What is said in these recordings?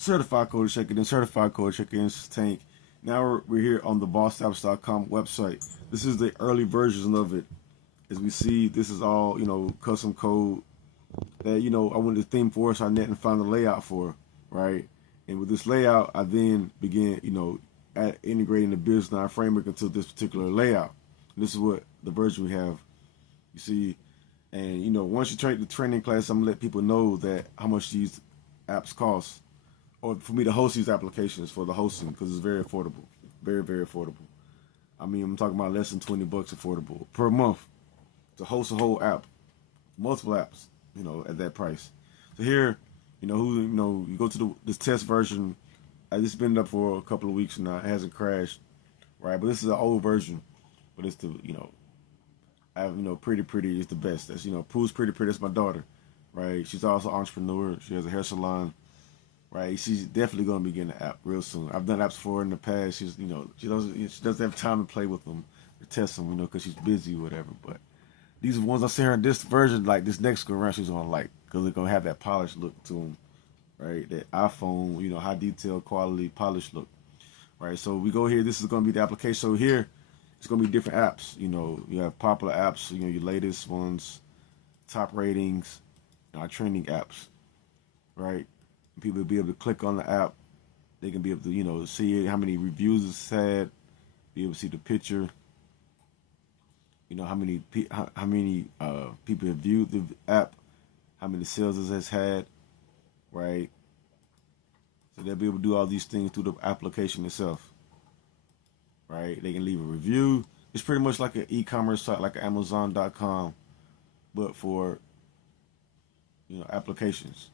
certified code check-in, certified code check-in, Tank. Now we're here on the BoSS.com website. This is the early version of it. As we see, this is all, custom code that, I went to ThemeForest.net and found the layout for, right? And with this layout, I then began, integrating the BusinessNine framework into this particular layout. And this is what the version we have. You see, and once you take the training class, I'm gonna let people know that how much these apps cost, or for me to host these applications for the hosting, because it's very affordable, very very affordable. I mean, I'm talking about less than $20 affordable per month to host a whole app, multiple apps, at that price. So here, you go to this test version. It's been up for a couple of weeks now. It hasn't crashed, right? But this is an old version. But it's the, I have, Pretty is the best. That's, Pooh's Pretty. That's my daughter, right? She's also an entrepreneur. She has a hair salon, right? She's definitely going to be getting an app real soon. I've done apps for her in the past. She's, she doesn't have time to play with them or test them, because she's busy or whatever. But these are ones I see her in this version, like this next go around, she's going to like, because they're going to have that polished look to them, right? That iPhone, high detail, quality, polished look, right? So we go here. This is going to be the application. So here, it's going to be different apps. You have popular apps, your latest ones, top ratings, our trending apps, right? People will be able to click on the app. They can be able to, see how many reviews it's had, be able to see the picture, how many people have viewed the app, how many sales it has had, right? So they'll be able to do all these things through the application itself, right? They can leave a review. It's pretty much like an e-commerce site, like Amazon.com, but for applications,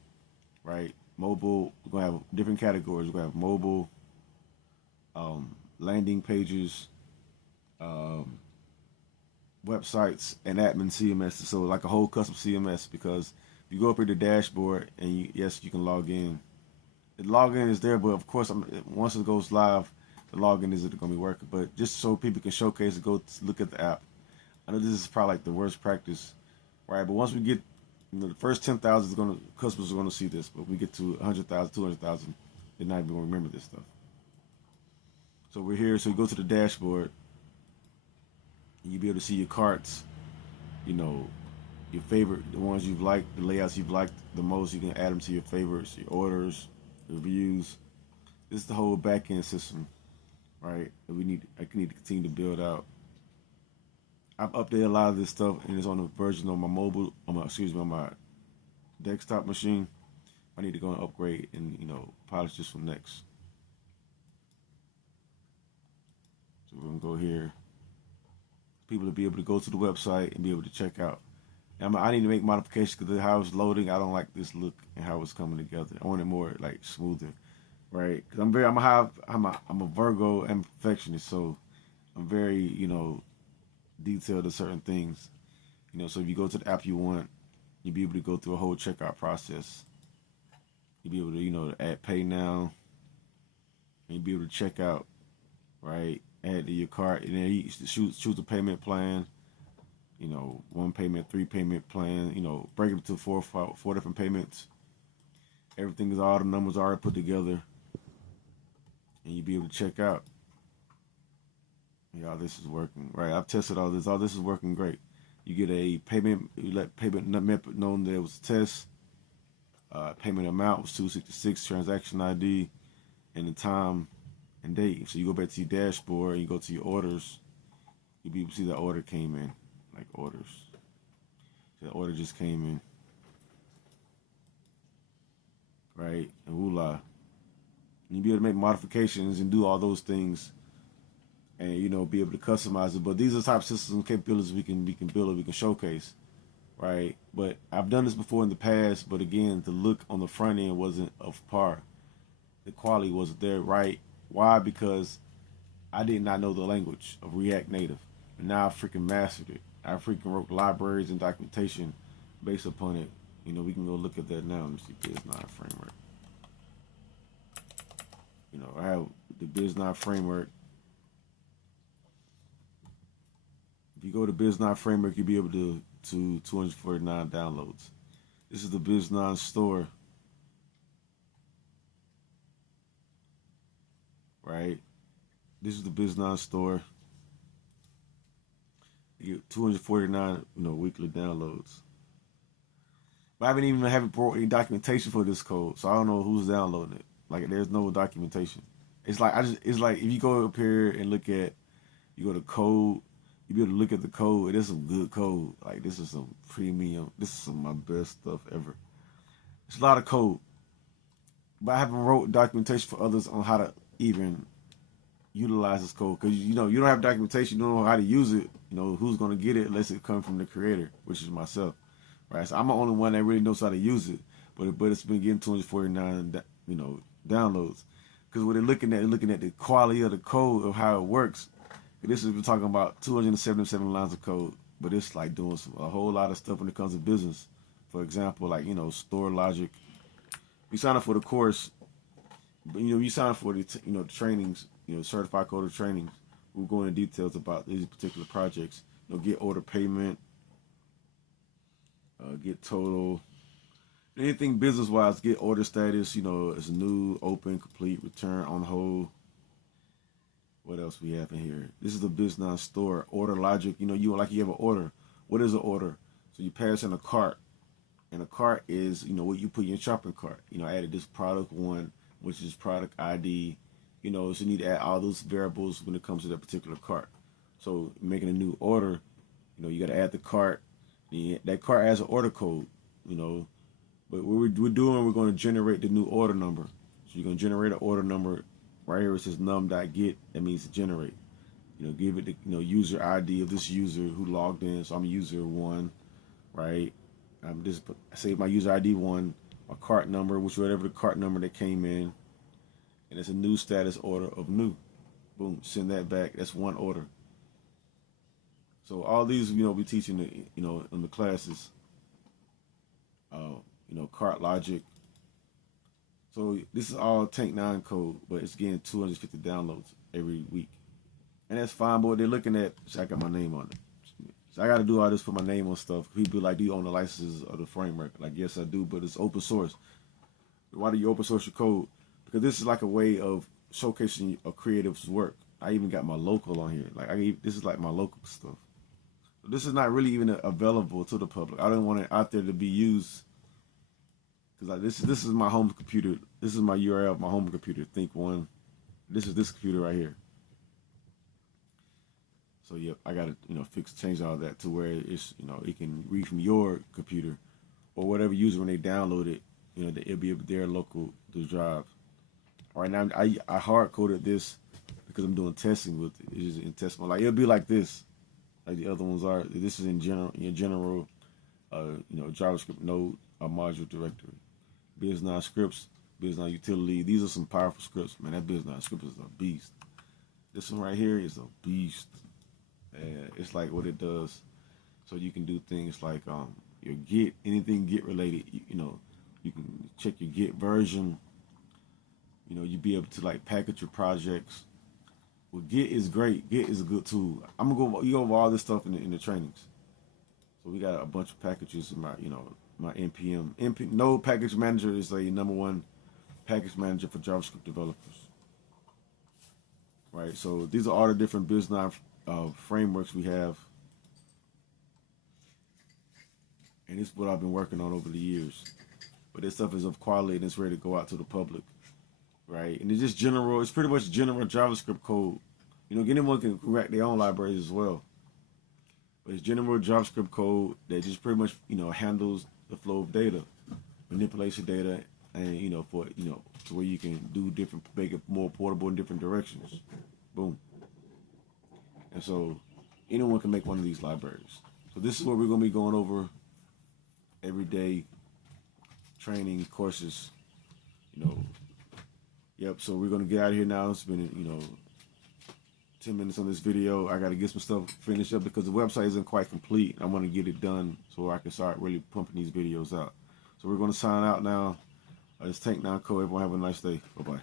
right? Mobile. We're gonna have different categories. We're gonna have mobile, landing pages, websites, and admin CMS. So like a whole custom CMS, because you go up here to the dashboard and yes, you can log in. The login is there, but of course, once it goes live, the login isn't going to be working. But just so people can showcase and go look at the app. I know this is probably like the worst practice, right? But once we get, the first 10,000 customers are going to see this. But we get to 100,000, 200,000, they're not even going to remember this stuff. So we're here. So you go to the dashboard, and you'll be able to see your carts. Your favorite, the ones you've liked, the layouts you've liked the most. You can add them to your favorites, your orders, reviews. This is the whole back end system, right? That I need to continue to build out. I've updated a lot of this stuff, and it's on a version on my on my desktop machine. I need to go and upgrade and polish this one next. So we're gonna go here. People to be able to go to the website and be able to check out. I need to make modifications because how it's loading, I don't like this look and how it's coming together. I want it more like smoother, right? Because I'm a Virgo and perfectionist, so I'm very detailed to certain things. So if you go to the app you want, you'll be able to go through a whole checkout process. You'll be able to add pay now, and you'll be able to check out, right? Add to your cart, and then you choose a payment plan. 1 payment, 3 payment plan. Break it to four different payments. Everything is all the numbers already put together, and you'll be able to check out. Yeah, this is working right. I've tested all this. All this is working great. You get a payment. You let payment know that it was a test. Payment amount was 266. Transaction ID, and the time and date. So you go back to your dashboard and you go to your orders. You'll be able to see the order came in. Like orders. So the order just came in. Right? And voila. And you'll be able to make modifications and do all those things and be able to customize it. But these are the type of systems and capabilities we can build it, we can showcase. Right? But I've done this before in the past, but again, the look on the front end wasn't of par. The quality wasn't there, right? Why? Because I did not know the language of React Native. And now I freaking mastered it. I freaking wrote libraries and documentation based upon it. We can go look at that now. Let me see, BusinessNine framework. I have the BusinessNine framework. If you go to BusinessNine framework, you'll be able to 249 downloads. This is the BusinessNine store. right? This is the Biz9 store. You get 249, weekly downloads. But I haven't brought any documentation for this code, so I don't know who's downloading it. Like, there's no documentation. It's like it's like if you go up here and you go to code, you be able to look at the code. It is some good code. Like, this is some premium. This is some of my best stuff ever. It's a lot of code, but I haven't wrote documentation for others on how to even utilize this code, because you don't have documentation, you don't know how to use it, who's going to get it unless it comes from the creator, which is myself, right? So I'm the only one that really knows how to use it, but it's been getting 249 downloads, because what they're looking at the quality of the code of how it works. This is, we're talking about 277 lines of code, but it's like doing a whole lot of stuff when it comes to business. For example, like store logic. You sign up for the course, but you sign up for the the trainings, certified coder trainings. We'll go into details about these particular projects. Get order payment, get total, anything business wise. Get order status. It's new, open, complete, return, on hold. What else we have in here? This is the Biz9 store. Order logic. You have an order. What is an order? So you pass in a cart, and a cart is what you put in your shopping cart. I added this product 1, which is product ID. So you need to add all those variables when it comes to that particular cart. So making a new order, you got to add the cart. That cart has an order code. But what we're doing, we're going to generate the new order number. So you're going to generate an order number. Right here it says num.get. That means to generate. Give it the user ID of this user who logged in. So I'm user 1, right? I'm just save my user ID 1, my cart number, whatever the cart number that came in, and it's a new status order of new. Boom, send that back. That's one order. So all these we teaching in the classes. Cart logic. So this is all Tank 9 code, but it's getting 250 downloads every week. And that's fine, but what they're looking at, so I got my name on it. So I got to do all this, put my name on stuff. People like, do you own the licenses of the framework? Like, yes, I do, but it's open source. Why do you open source your code? Because this is like a way of showcasing a creative's work. I even got my local on here. Like, this is like my local stuff. So this is not really even available to the public. I don't want it out there to be used. Because this is my home computer. This is my URL of my home computer, Think One. This is this computer right here. So yep, I gotta change all that to where it's it can read from your computer or whatever user when they download it. It'll be their local drive. Right now I hard coded this because I'm doing testing with it. It's just in test mode. Like it'll be like this, like the other ones are. This is in general, JavaScript node, a module directory. Biz9 scripts, Biz9 utility. These are some powerful scripts, man. That Biz9 script is a beast. This one right here is a beast. It's like what it does. So you can do things like your Git, anything Git related. You can check your Git version. You be able to like package your projects. Well, Git is great. Git is a good tool. I'm gonna go over all this stuff in the trainings. So we got a bunch of packages in my NPM. Node Package Manager is the #1 package manager for JavaScript developers. Right, so these are all the different Biz9 frameworks we have. And this is what I've been working on over the years. But this stuff is of quality and it's ready to go out to the public. Right, and it's just it's pretty much general JavaScript code. Anyone can write their own libraries as well. But it's general JavaScript code that just pretty much, handles the flow of data, manipulates your data, and for to where you can do make it more portable in different directions. Boom. And so anyone can make one of these libraries. So this is what we're gonna be going over every day, training courses. Yep. So we're gonna get out of here now. It's been 10 minutes on this video. I got to get some stuff finished up because the website isn't quite complete. I want to get it done so I can start really pumping these videos out. So we're going to sign out now. It's Tank 9 Code. Everyone have a nice day. Bye-bye.